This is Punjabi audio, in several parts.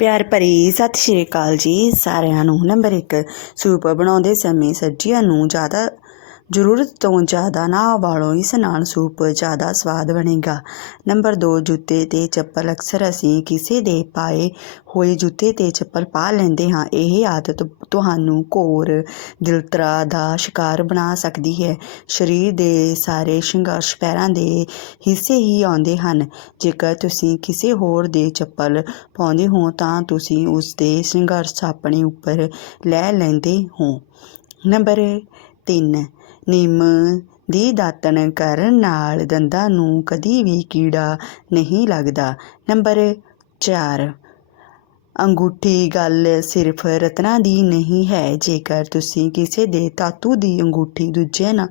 ਪਿਆਰ ਭਰੀ ਸਤਿ ਸ਼੍ਰੀ ਅਕਾਲ ਜੀ, ਸਾਰਿਆਂ ਨੂੰ ਨੰਬਰ 1 ਸੂਪ ਬਣਾਉਂਦੇ ਸਮੇਂ ਸਬਜ਼ੀਆਂ ਨੂੰ ਜ਼ਿਆਦਾ ਜ਼ਰੂਰਤ ਤੋਂ ਜ਼ਿਆਦਾ ਨਾ ਉਬਾਲੋ ਇਸ ਨਾਲ ਸੂਪ ਜ਼ਿਆਦਾ ਸਵਾਦ ਬਣੇਗਾ। ਨੰਬਰ 2 ਜੁੱਤੇ ਤੇ ਚੱਪਲ ਅਕਸਰ ਅਸੀਂ ਕਿਸੇ ਦੇ ਪਾਏ ਹੋਏ ਜੁੱਤੇ ਤੇ ਚੱਪਲ ਪਾ ਲੈਂਦੇ ਹਾਂ। ਇਹ ਆਦਤ ਤੁਹਾਨੂੰ ਘੋਰ ਦਿਲਤਰਾ ਦਾ ਸ਼ਿਕਾਰ ਬਣਾ ਸਕਦੀ ਹੈ। ਸਰੀਰ ਦੇ ਸਾਰੇ ਸੰਘਰਸ਼ ਪੈਰਾਂ ਦੇ ਹਿੱਸੇ ਹੀ ਆਉਂਦੇ ਹਨ। ਜੇਕਰ ਤੁਸੀਂ ਕਿਸੇ ਹੋਰ ਦੇ ਚੱਪਲ ਪਾਉਂਦੇ ਹੋ, ਤਾਂ ਤੁਸੀਂ ਉਸ ਦੇ ਸੰਘਰਸ਼ ਆਪਣੇ ਉੱਪਰ ਲੈ ਲੈਂਦੇ ਹੋ। ਨੰਬਰ 3 ਨਿੰਮ ਦੀ ਦਾਤਣ ਕਰਨ ਨਾਲ ਦੰਦਾਂ ਨੂੰ ਕਦੀ ਵੀ ਕੀੜਾ ਨਹੀਂ ਲੱਗਦਾ। ਨੰਬਰ 4 ਅੰਗੂਠੀ ਗੱਲ ਸਿਰਫ ਰਤਨਾਂ ਦੀ ਨਹੀਂ ਹੈ। ਜੇਕਰ ਤੁਸੀਂ ਕਿਸੇ ਦੇ ਧਾਤੂ ਦੀ ਅੰਗੂਠੀ ਦੂਜੇ ਨਾਲ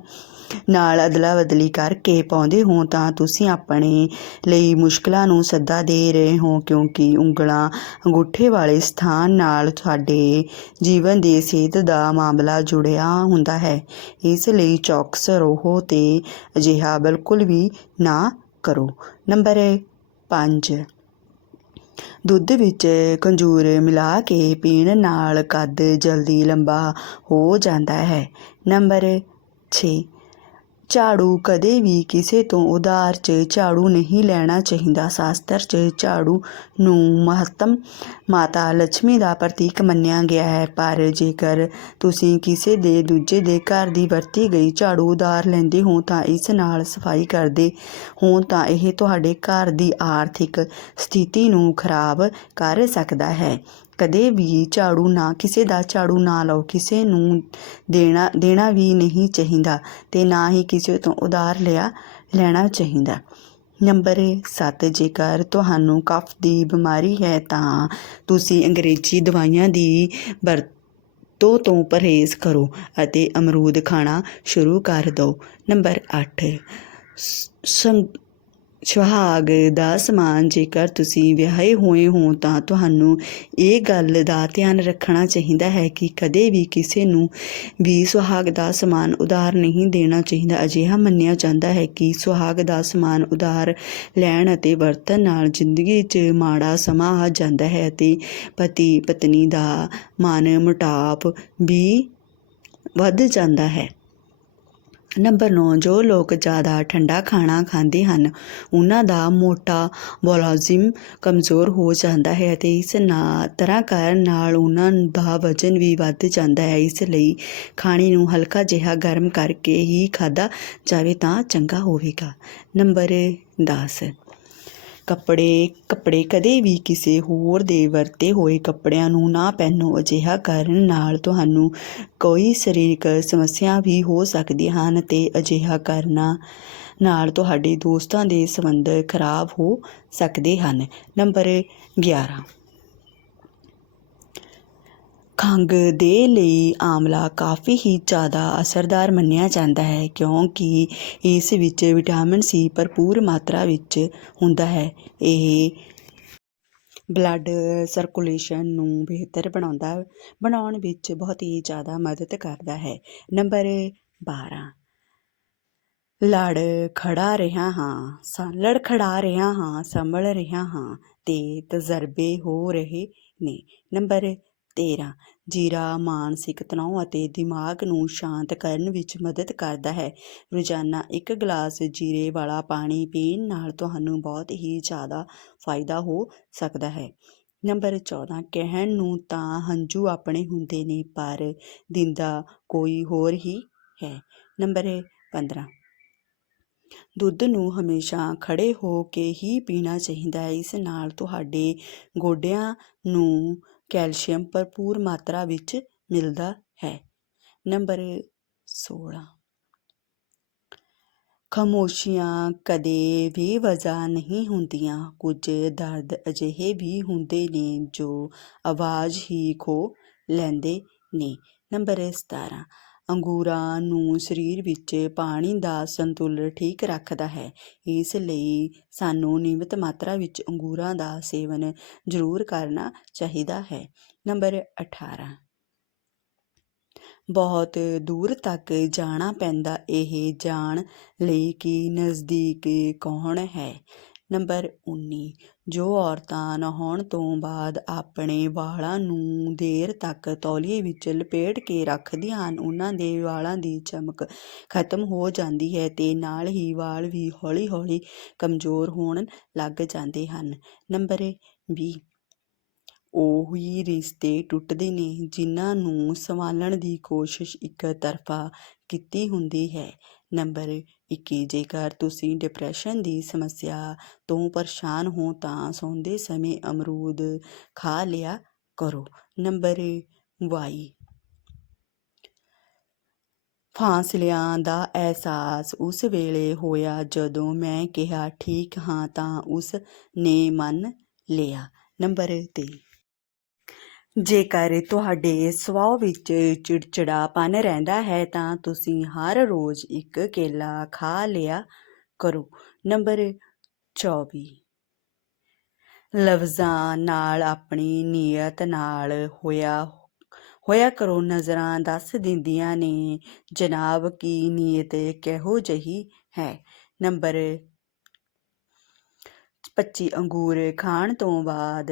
ਨਾਲ ਅਦਲਾ ਬਦਲੀ ਕਰਕੇ ਪਾਉਂਦੇ ਹੋ ਤਾਂ ਤੁਸੀਂ ਆਪਣੇ ਲਈ ਮੁਸ਼ਕਲਾਂ ਨੂੰ ਸੱਦਾ ਦੇ ਰਹੇ ਹੋ, ਕਿਉਂਕਿ ਉਂਗਲਾਂ ਅੰਗੂਠੇ ਵਾਲੇ ਸਥਾਨ ਨਾਲ ਤੁਹਾਡੇ ਜੀਵਨ ਦੀ ਸਿਹਤ ਦਾ ਮਾਮਲਾ ਜੁੜਿਆ ਹੁੰਦਾ ਹੈ। ਇਸ ਲਈ ਚੌਕਸ ਰਹੋ ਤੇ ਅਜਿਹਾ ਬਿਲਕੁਲ ਵੀ ਨਾ ਕਰੋ। ਨੰਬਰ 5 ਦੁੱਧ ਵਿੱਚ ਕੰਜੂਰ ਮਿਲਾ ਕੇ ਪੀਣ ਨਾਲ ਕੱਦ ਜਲਦੀ ਲੰਬਾ ਹੋ ਜਾਂਦਾ ਹੈ। ਨੰਬਰ 6 ਝਾੜੂ ਕਦੇ ਵੀ ਕਿਸੇ ਤੋਂ ਉਧਾਰ 'ਚ ਝਾੜੂ ਨਹੀਂ ਲੈਣਾ ਚਾਹੀਦਾ। ਸ਼ਾਸਤਰ 'ਚ ਝਾੜੂ ਨੂੰ ਮਹੱਤਮ ਮਾਤਾ ਲక్ష్ਮੀ ਦਾ ਪ੍ਰਤੀਕ ਮੰਨਿਆ ਗਿਆ ਹੈ। ਪਰ ਜੇਕਰ ਤੁਸੀਂ ਕਿਸੇ ਦੇ ਦੂਜੇ ਦੇ ਘਰ ਦੀ ਵਰਤੀ ਗਈ ਝਾੜੂ ਉਧਾਰ ਲੈਂਦੇ ਹੋ ਤਾਂ ਇਸ ਨਾਲ ਸਫ਼ਾਈ ਕਰਦੇ ਹੋ ਤਾਂ ਇਹ ਤੁਹਾਡੇ ਘਰ ਦੀ ਆਰਥਿਕ ਸਥਿਤੀ ਨੂੰ ਖਰਾਬ ਕਰ ਸਕਦਾ ਹੈ। ਕਦੇ ਵੀ ਝਾੜੂ ਨਾ, ਕਿਸੇ ਦਾ ਝਾੜੂ ਨਾ ਲਓ, ਕਿਸੇ ਨੂੰ ਦੇਣਾ ਦੇਣਾ ਵੀ ਨਹੀਂ ਚਾਹੀਦਾ ਤੇ ਨਾ ਹੀ ਕਿਸੇ ਤੋਂ ਉਧਾਰ ਲਿਆ, ਲੈਣਾ ਚਾਹੀਦਾ। ਨੰਬਰ 7 ਜੇਕਰ ਤੁਹਾਨੂੰ ਕਫ ਦੀ ਬਿਮਾਰੀ ਹੈ ਤਾਂ ਤੁਸੀਂ ਅੰਗਰੇਜ਼ੀ ਦਵਾਈਆਂ ਦੀ ਵਰਤੋਂ ਤੋਂ ਪਰਹੇਜ਼ ਕਰੋ ਅਤੇ ਅਮਰੂਦ ਖਾਣਾ ਸ਼ੁਰੂ ਕਰ ਦਿਓ। ਨੰਬਰ 8 ਸੁਹਾਗ ਦਾ ਸਮਾਨ ਜੇਕਰ ਤੁਸੀਂ ਵਿਆਹੇ ਹੋਏ ਹੋ ਤਾਂ ਤੁਹਾਨੂੰ ਇਹ ਗੱਲ ਦਾ ਧਿਆਨ ਰੱਖਣਾ ਚਾਹੀਦਾ ਹੈ ਕਿ ਕਦੇ ਵੀ ਕਿਸੇ ਨੂੰ ਵੀ ਸੁਹਾਗ ਦਾ ਸਮਾਨ ਉਧਾਰ ਨਹੀਂ ਦੇਣਾ ਚਾਹੀਦਾ। ਅਜਿਹਾ ਮੰਨਿਆ ਜਾਂਦਾ ਹੈ ਕਿ ਸੁਹਾਗ ਦਾ ਸਮਾਨ ਉਧਾਰ ਲੈਣ ਅਤੇ ਵਰਤਣ ਨਾਲ ਜ਼ਿੰਦਗੀ 'ਚ ਮਾੜਾ ਸਮਾਂ ਆ ਜਾਂਦਾ ਹੈ ਅਤੇ ਪਤੀ ਪਤਨੀ ਦਾ ਮਨ ਮੁਟਾਪ ਵੀ ਵੱਧ ਜਾਂਦਾ ਹੈ। ਨੰਬਰ 9 ਜੋ ਲੋਕ ਜ਼ਿਆਦਾ ਠੰਡਾ ਖਾਣਾ ਖਾਂਦੇ ਹਨ, ਉਹਨਾਂ ਦਾ ਮੋਟਾ ਮੋਟਾਬੋਲਿਜ਼ਮ ਕਮਜ਼ੋਰ ਹੋ ਜਾਂਦਾ ਹੈ ਅਤੇ ਇਸ ਨਾਲ ਤਰ੍ਹਾਂ ਕਰਨ ਨਾਲ ਉਹਨਾਂ ਦਾ ਵਜ਼ਨ ਵੀ ਵੱਧ ਜਾਂਦਾ ਹੈ। ਇਸ ਲਈ ਖਾਣੇ ਨੂੰ ਹਲਕਾ ਜਿਹਾ ਗਰਮ ਕਰਕੇ ਹੀ ਖਾਦਾ ਜਾਵੇ ਤਾਂ ਚੰਗਾ ਹੋਵੇਗਾ। ਨੰਬਰ 10 ਕੱਪੜੇ ਕੱਪੜੇ ਕਦੇ ਵੀ ਕਿਸੇ ਹੋਰ ਦੇ ਵਰਤੇ ਹੋਏ ਕੱਪੜਿਆਂ ਨੂੰ ਨਾ ਪਹਿਨੋ, ਅਜਿਹਾ ਕਰਨ ਨਾਲ ਤੁਹਾਨੂੰ ਕੋਈ ਸਰੀਰਕ ਸਮੱਸਿਆ ਵੀ ਹੋ ਸਕਦੀਆਂ ਹਨ ਤੇ ਅਜਿਹਾ ਕਰਨਾ ਨਾਲ ਤੁਹਾਡੇ ਦੋਸਤਾਂ ਦੇ ਸੰਬੰਧ ਖਰਾਬ ਹੋ ਸਕਦੇ ਹਨ। ਨੰਬਰ 11 ਖੰਘ ਦੇ ਲਈ ਆਮਲਾ ਕਾਫੀ ਹੀ ਜ਼ਿਆਦਾ ਅਸਰਦਾਰ ਮੰਨਿਆ ਜਾਂਦਾ ਹੈ, ਕਿਉਂਕਿ ਇਸ ਵਿੱਚ ਵਿਟਾਮਿਨ ਸੀ ਭਰਪੂਰ ਮਾਤਰਾ ਵਿੱਚ ਹੁੰਦਾ ਹੈ। ਇਹ ਬਲੱਡ ਸਰਕੂਲੇਸ਼ਨ ਨੂੰ ਬਿਹਤਰ ਬਣਾਉਂਦਾ, ਬਣਾਉਣ ਵਿੱਚ ਬਹੁਤ ਹੀ ਜ਼ਿਆਦਾ ਮਦਦ ਕਰਦਾ ਹੈ। ਨੰਬਰ 12 ਲੜ ਖੜਾ ਰਿਹਾ ਹਾਂ, ਸ, ਲੜ ਖੜਾ ਰਿਹਾ ਹਾਂ, ਸੰਭਲ ਰਿਹਾ ਹਾਂ ਤੇ ਤਜਰਬੇ ਹੋ ਰਹੇ ਨੇ। ਨੰਬਰ 13 ਜੀਰਾ ਮਾਨਸਿਕ ਤਣਾਅ ਅਤੇ ਦਿਮਾਗ ਨੂੰ ਸ਼ਾਂਤ ਕਰਨ ਵਿੱਚ ਮਦਦ ਕਰਦਾ ਹੈ। ਰੋਜ਼ਾਨਾ ਇੱਕ ਗਲਾਸ ਜੀਰੇ ਵਾਲਾ ਪਾਣੀ ਪੀਣ ਨਾਲ ਤੁਹਾਨੂੰ ਬਹੁਤ ਹੀ ਜ਼ਿਆਦਾ ਫਾਇਦਾ ਹੋ ਸਕਦਾ ਹੈ। ਨੰਬਰ 14 ਕਹਿਣ ਨੂੰ ਤਾਂ ਹੰਝੂ ਆਪਣੇ ਹੁੰਦੇ ਨੇ, ਪਰ ਦਿੰਦਾ ਕੋਈ ਹੋਰ ਹੀ ਹੈ। ਨੰਬਰ 15 ਦੁੱਧ ਨੂੰ ਹਮੇਸ਼ਾ ਖੜੇ ਹੋ ਕੇ ਹੀ ਪੀਣਾ ਚਾਹੀਦਾ ਹੈ। ਇਸ ਨਾਲ ਤੁਹਾਡੇ ਗੋਡਿਆਂ ਨੂੰ ਕੈਲਸ਼ੀਅਮ ਭਰਪੂਰ ਮਾਤਰਾ ਵਿੱਚ ਮਿਲਦਾ ਹੈ। ਨੰਬਰ 16 ਖਾਮੋਸ਼ੀਆਂ ਕਦੇ ਵੀ ਵਜ੍ਹਾ ਨਹੀਂ ਹੁੰਦੀਆਂ। ਕੁਝ ਦਰਦ ਅਜਿਹੇ ਵੀ ਹੁੰਦੇ ਨੇ ਜੋ ਆਵਾਜ਼ ਹੀ ਖੋ ਲੈਂਦੇ ਨੇ। ਨੰਬਰ 17 ਅੰਗੂਰਾਂ ਨੂੰ ਸਰੀਰ ਵਿੱਚ ਪਾਣੀ ਦਾ ਸੰਤੁਲਨ ਠੀਕ ਰੱਖਦਾ ਹੈ। ਇਸ ਲਈ ਸਾਨੂੰ ਨਿਯਮਿਤ ਮਾਤਰਾ ਵਿੱਚ ਅੰਗੂਰਾਂ ਦਾ ਸੇਵਨ ਜ਼ਰੂਰ ਕਰਨਾ ਚਾਹੀਦਾ ਹੈ। ਨੰਬਰ 18 ਬਹੁਤ ਦੂਰ ਤੱਕ ਜਾਣਾ ਪੈਂਦਾ ਇਹ ਜਾਣ ਲਈ ਕਿ ਨਜ਼ਦੀਕ ਕੌਣ ਹੈ? ਨੰਬਰ 19 ਜੋ ਔਰਤਾਂ ਨਹਾਉਣ ਤੋਂ ਬਾਅਦ ਆਪਣੇ ਵਾਲਾਂ ਨੂੰ ਦੇਰ ਤੱਕ ਤੌਲੀਏ ਵਿੱਚ ਲਪੇਟ ਕੇ ਰੱਖਦੀਆਂ ਹਨ, ਉਹਨਾਂ ਦੇ ਵਾਲਾਂ ਦੀ ਚਮਕ ਖਤਮ ਹੋ ਜਾਂਦੀ ਹੈ ਤੇ ਨਾਲ ਹੀ ਵਾਲ ਵੀ ਹੌਲੀ-ਹੌਲੀ ਕਮਜ਼ੋਰ ਹੋਣ ਲੱਗ ਜਾਂਦੇ ਹਨ। ਨੰਬਰ ਵੀਹ ਉਹੀ ਰਿਸ਼ਤੇ ਟੁੱਟਦੇ ਨੇ ਜਿਨ੍ਹਾਂ ਨੂੰ ਸੰਭਾਲਣ ਦੀ ਕੋਸ਼ਿਸ਼ ਇੱਕ ਤਰਫਾ ਕੀਤੀ ਹੁੰਦੀ ਹੈ। ਨੰਬਰ 21 ਜੇਕਰ ਤੁਸੀਂ ਡਿਪਰੈਸ਼ਨ ਦੀ ਸਮੱਸਿਆ ਤੋਂ ਪਰੇਸ਼ਾਨ ਹੋ ਤਾਂ ਸੌਂਦੇ ਸਮੇਂ ਅਮਰੂਦ ਖਾ ਲਿਆ ਕਰੋ। ਨੰਬਰ 22 ਫਾਸਲਿਆਂ ਦਾ ਅਹਿਸਾਸ ਉਸ ਵੇਲੇ ਹੋਇਆ ਜਦੋਂ ਮੈਂ ਕਿਹਾ, ਠੀਕ ਹਾਂ, ਤਾਂ ਉਸ ਨੇ ਮੰਨ ਲਿਆ। ਨੰਬਰ 23 ਜੇਕਰ ਤੁਹਾਡੇ ਸੁਭਾਅ ਵਿੱਚ ਚਿੜਚਿੜਾਪਨ ਰਹਿੰਦਾ ਹੈ, ਤਾਂ ਤੁਸੀਂ ਹਰ ਰੋਜ਼ ਇੱਕ ਕੇਲਾ ਖਾ ਲਿਆ ਕਰੋ। ਨੰਬਰ 24 ਲਫ਼ਜ਼ਾਂ ਨਾਲ ਆਪਣੀ ਨੀਅਤ ਨਾਲ ਹੋਇਆ ਹੋਇਆ ਕਰੋ। ਨਜ਼ਰਾਂ ਦੱਸ ਦਿੰਦੀਆਂ ਨੇ, ਜਨਾਬ ਕੀ ਨੀਅਤ ਕਿਹੋ ਜਿਹੀ ਹੈ? ਨੰਬਰ 25 ਅੰਗੂਰ ਖਾਣ ਤੋਂ ਬਾਅਦ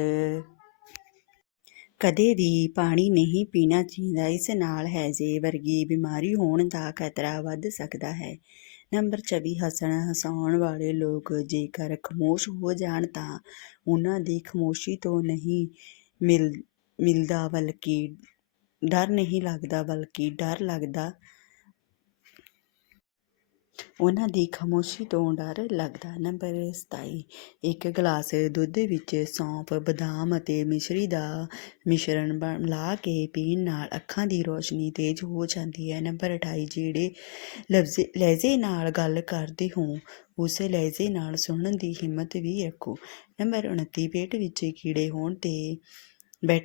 ਕਦੇ ਵੀ ਪਾਣੀ ਨਹੀਂ ਪੀਣਾ ਚਾਹੀਦਾ, ਇਸ ਨਾਲ ਹੈਜ਼ੇ ਵਰਗੀ ਬਿਮਾਰੀ ਹੋਣ ਦਾ ਖਤਰਾ ਵੱਧ ਸਕਦਾ ਹੈ। ਨੰਬਰ 24 ਹੱਸਣ ਹਸਾਉਣ ਵਾਲੇ ਲੋਕ ਜੇਕਰ ਖਾਮੋਸ਼ ਹੋ ਜਾਣ ਤਾਂ ਉਹਨਾਂ ਦੀ ਖਾਮੋਸ਼ੀ ਤੋਂ ਨਹੀਂ ਮਿਲ, ਮਿਲਦਾ ਬਲਕਿ ਡਰ ਨਹੀਂ ਲੱਗਦਾ, ਬਲਕਿ ਡਰ ਲੱਗਦਾ ਉਹਨਾਂ ਦੀ ਖਾਮੋਸ਼ੀ ਤੋਂ ਡਰ ਲੱਗਦਾ ਨੰਬਰ 27 ਇੱਕ ਗਲਾਸ ਦੁੱਧ ਵਿੱਚ ਸੌਂਫ, ਬਦਾਮ ਅਤੇ ਮਿਸ਼ਰੀ ਦਾ ਮਿਸ਼ਰਣ ਬਣ- ਮਿਲਾ ਕੇ ਪੀਣ ਨਾਲ ਅੱਖਾਂ ਦੀ ਰੋਸ਼ਨੀ ਤੇਜ਼ ਹੋ ਜਾਂਦੀ ਹੈ। ਨੰਬਰ 28 ਜਿਹੜੇ ਲਫ਼ਜ਼, ਲਹਿਜ਼ੇ ਨਾਲ ਗੱਲ ਕਰਦੇ ਹੋ, ਉਸ ਲਹਿਜ਼ੇ ਨਾਲ ਸੁਣਨ ਦੀ ਹਿੰਮਤ ਵੀ ਰੱਖੋ। ਨੰਬਰ 29 ਪੇਟ ਵਿੱਚ ਕੀੜੇ ਹੋਣ ਤੇ ਬੈ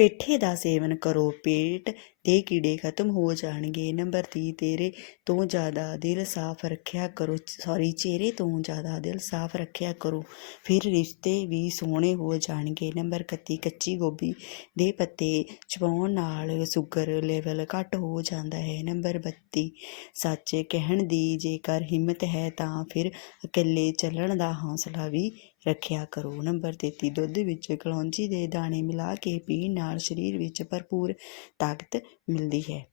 ਪੇਠੇ ਦਾ ਸੇਵਨ ਕਰੋ, ਪੇਟ ਦੇ ਕੀੜੇ ਖਤਮ ਹੋ ਜਾਣਗੇ। ਨੰਬਰ 30 ਤੇਰੇ ਤੋਂ ਜ਼ਿਆਦਾ ਦਿਲ ਸਾਫ਼ ਰੱਖਿਆ ਕਰੋ। ਸੌਰੀ ਚਿਹਰੇ ਤੋਂ ਜ਼ਿਆਦਾ ਦਿਲ ਸਾਫ਼ ਰੱਖਿਆ ਕਰੋ। ਫਿਰ ਰਿਸ਼ਤੇ ਵੀ ਸੋਹਣੇ ਹੋ ਜਾਣਗੇ। ਨੰਬਰ 31 ਕੱਚੀ ਗੋਭੀ ਦੇ ਪੱਤੇ ਚਬਾਉਣ ਨਾਲ ਸ਼ੂਗਰ ਲੈਵਲ ਘੱਟ ਹੋ ਜਾਂਦਾ ਹੈ। ਨੰਬਰ 32 ਸੱਚ ਕਹਿਣ ਦੀ ਜੇਕਰ ਹਿੰਮਤ ਹੈ ਤਾਂ ਫਿਰ ਇਕੱਲੇ ਚੱਲਣ ਦਾ ਹੌਸਲਾ ਵੀ ਰੱਖਿਆ ਕਰੋ। ਨੰਬਰ 33 ਦੁੱਧ ਵਿੱਚ ਕਲੌਂਜੀ ਦੇ ਦਾਣੇ ਮਿਲਾ ਕੇ ਪੀਣ ਨਾਲ ਸਰੀਰ ਵਿੱਚ ਭਰਪੂਰ ਤਾਕਤ ਮਿਲਦੀ ਹੈ।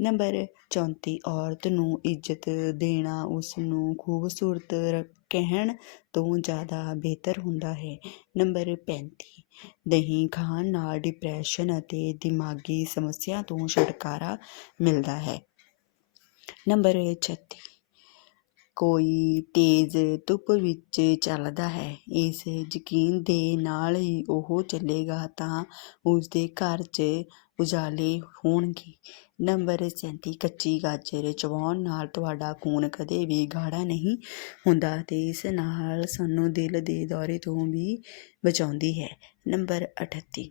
ਨੰਬਰ 34 ਔਰਤ ਨੂੰ ਇੱਜ਼ਤ ਦੇਣਾ ਉਸ ਨੂੰ ਖੂਬਸੂਰਤ ਰ- ਕਹਿਣ ਤੋਂ ਜ਼ਿਆਦਾ ਬਿਹਤਰ ਹੁੰਦਾ ਹੈ। ਨੰਬਰ 35 ਦਹੀਂ ਖਾਣ ਨਾਲ ਡਿਪਰੈਸ਼ਨ ਅਤੇ ਦਿਮਾਗੀ ਸਮੱਸਿਆ ਤੋਂ ਛੁਟਕਾਰਾ ਮਿਲਦਾ ਹੈ। ਨੰਬਰ 36 ਕੋਈ ਤੇਜ਼ ਧੁੱਪ ਵਿੱਚ ਚੱਲਦਾ ਹੈ। ਇਸ ਯਕੀਨ ਦੇ ਨਾਲ ਹੀ ਉਹ ਚੱਲੇਗਾ ਤਾਂ ਉਸਦੇ ਘਰ 'ਚ ਉਜਾਲੇ ਹੋਣਗੇ। ਨੰਬਰ 37 ਕੱਚੀ ਗਾਜਰ ਚਬਾਉਣ ਨਾਲ ਤੁਹਾਡਾ ਖੂਨ ਕਦੇ ਵੀ ਗਾੜਾ ਨਹੀਂ ਹੁੰਦਾ ਅਤੇ ਇਸ ਨਾਲ ਸਾਨੂੰ ਦਿਲ ਦੇ ਦੌਰੇ ਤੋਂ ਵੀ ਬਚਾਉਂਦੀ ਹੈ। ਨੰਬਰ 38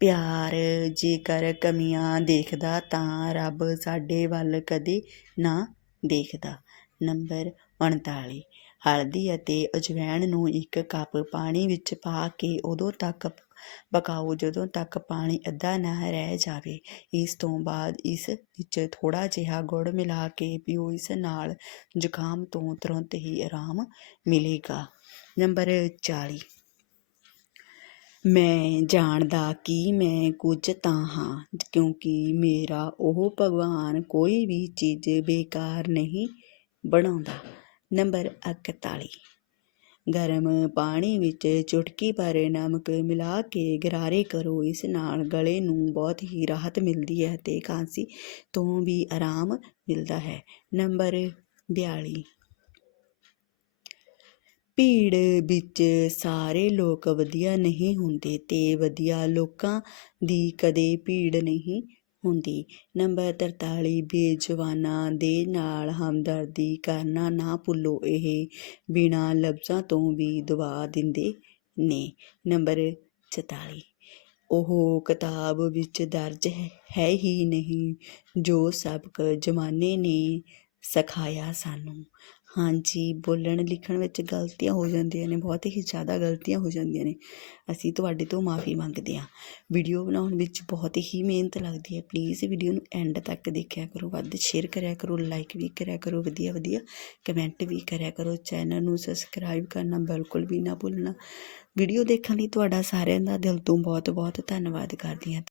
ਪਿਆਰ ਜੇਕਰ ਕਮੀਆਂ ਦੇਖਦਾ ਤਾਂ ਰੱਬ ਸਾਡੇ ਵੱਲ ਕਦੇ ਨਾ ਦੇਖਦਾ। ਨੰਬਰ 39 ਹਲਦੀ ਅਤੇ ਅਜਵੈਣ ਨੂੰ ਇੱਕ ਕੱਪ ਪਾਣੀ ਵਿੱਚ ਪਾ ਕੇ ਉਦੋਂ ਤੱਕ ਪਕਾਓ, ਜਦੋਂ ਤੱਕ ਪਾਣੀ ਅੱਧਾ ਨਾ ਰਹਿ ਜਾਵੇ। ਇਸ ਤੋਂ ਬਾਅਦ ਇਸ ਵਿੱਚ ਥੋੜਾ ਜਿਹਾ ਗੁੜ ਮਿਲਾ ਕੇ ਪੀਓ। ਇਸ ਨਾਲ ਜ਼ੁਕਾਮ ਤੋਂ ਤੁਰੰਤ ਹੀ ਆਰਾਮ ਮਿਲੇਗਾ। ਨੰਬਰ 40 ਮੈਂ ਜਾਣਦਾ ਕਿ ਮੈਂ ਕੁਝ ਤਾਂ ਹਾਂ, ਕਿਉਂਕਿ ਮੇਰਾ ਉਹ ਭਗਵਾਨ ਕੋਈ ਵੀ ਚੀਜ਼ ਬੇਕਾਰ ਨਹੀਂ ਬਣਾਉਂਦਾ। ਨੰਬਰ 41 ਗਰਮ ਪਾਣੀ ਵਿੱਚ ਚੁਟਕੀ ਭਰ ਨਮਕ ਮਿਲਾ ਕੇ ਗਰਾਰੇ ਕਰੋ। ਇਸ ਨਾਲ ਗਲੇ ਨੂੰ ਬਹੁਤ ਹੀ ਰਾਹਤ ਮਿਲਦੀ ਹੈ ਤੇ ਖਾਂਸੀ ਤੋਂ ਵੀ ਆਰਾਮ ਮਿਲਦਾ ਹੈ। ਨੰਬਰ 42 ਭੀੜ ਵਿੱਚ ਸਾਰੇ ਲੋਕ ਵਧੀਆ ਨਹੀਂ ਹੁੰਦੇ ਤੇ ਵਧੀਆ ਲੋਕਾਂ ਦੀ ਕਦੇ ਭੀੜ ਨਹੀਂ ਹੁੰਦੀ। ਨੰਬਰ 43 ਬੇਜਵਾਨਾਂ ਦੇ ਨਾਲ ਹਮਦਰਦੀ ਕਰਨਾ ਨਾ ਭੁੱਲੋ, ਇਹ ਬਿਨਾਂ ਲਫ਼ਜ਼ਾਂ ਤੋਂ ਵੀ ਦਬਾ ਦਿੰਦੇ ਨੇ। ਨੰਬਰ 44 ਉਹ ਕਿਤਾਬ ਵਿੱਚ ਦਰਜ ਹੈ ਹੈ ਹੀ ਨਹੀਂ, ਜੋ ਸਬਕ ਜ਼ਮਾਨੇ ਨੇ ਸਿਖਾਇਆ ਸਾਨੂੰ। ਹਾਂਜੀ, ਬੋਲਣ, ਲਿਖਣ ਵਿੱਚ ਗਲਤੀਆਂ ਹੋ ਜਾਂਦੀਆਂ ਨੇ, ਬਹੁਤ ਹੀ ਜ਼ਿਆਦਾ ਗਲਤੀਆਂ ਹੋ ਜਾਂਦੀਆਂ ਨੇ। ਅਸੀਂ ਤੁਹਾਡੇ ਤੋਂ ਮਾਫੀ ਮੰਗਦੇ ਹਾਂ। ਵੀਡੀਓ ਬਣਾਉਣ ਵਿੱਚ ਬਹੁਤ ਹੀ ਮਿਹਨਤ ਲੱਗਦੀ ਹੈ। ਪਲੀਜ਼ ਵੀਡੀਓ ਨੂੰ ਐਂਡ ਤੱਕ ਦੇਖਿਆ ਕਰੋ, ਵੱਧ ਸ਼ੇਅਰ ਕਰਿਆ ਕਰੋ, ਲਾਈਕ ਵੀ ਕਰਿਆ ਕਰੋ, ਵਧੀਆ ਵਧੀਆ ਕਮੈਂਟ ਵੀ ਕਰਿਆ ਕਰੋ, ਚੈਨਲ ਨੂੰ ਸਬਸਕ੍ਰਾਈਬ ਕਰਨਾ ਬਿਲਕੁਲ ਵੀ ਨਾ ਭੁੱਲਣਾ। ਵੀਡੀਓ ਦੇਖਣ ਲਈ ਤੁਹਾਡਾ ਸਾਰਿਆਂ ਦਾ ਦਿਲ ਤੋਂ ਬਹੁਤ ਬਹੁਤ ਧੰਨਵਾਦ ਕਰਦੀ ਹਾਂ।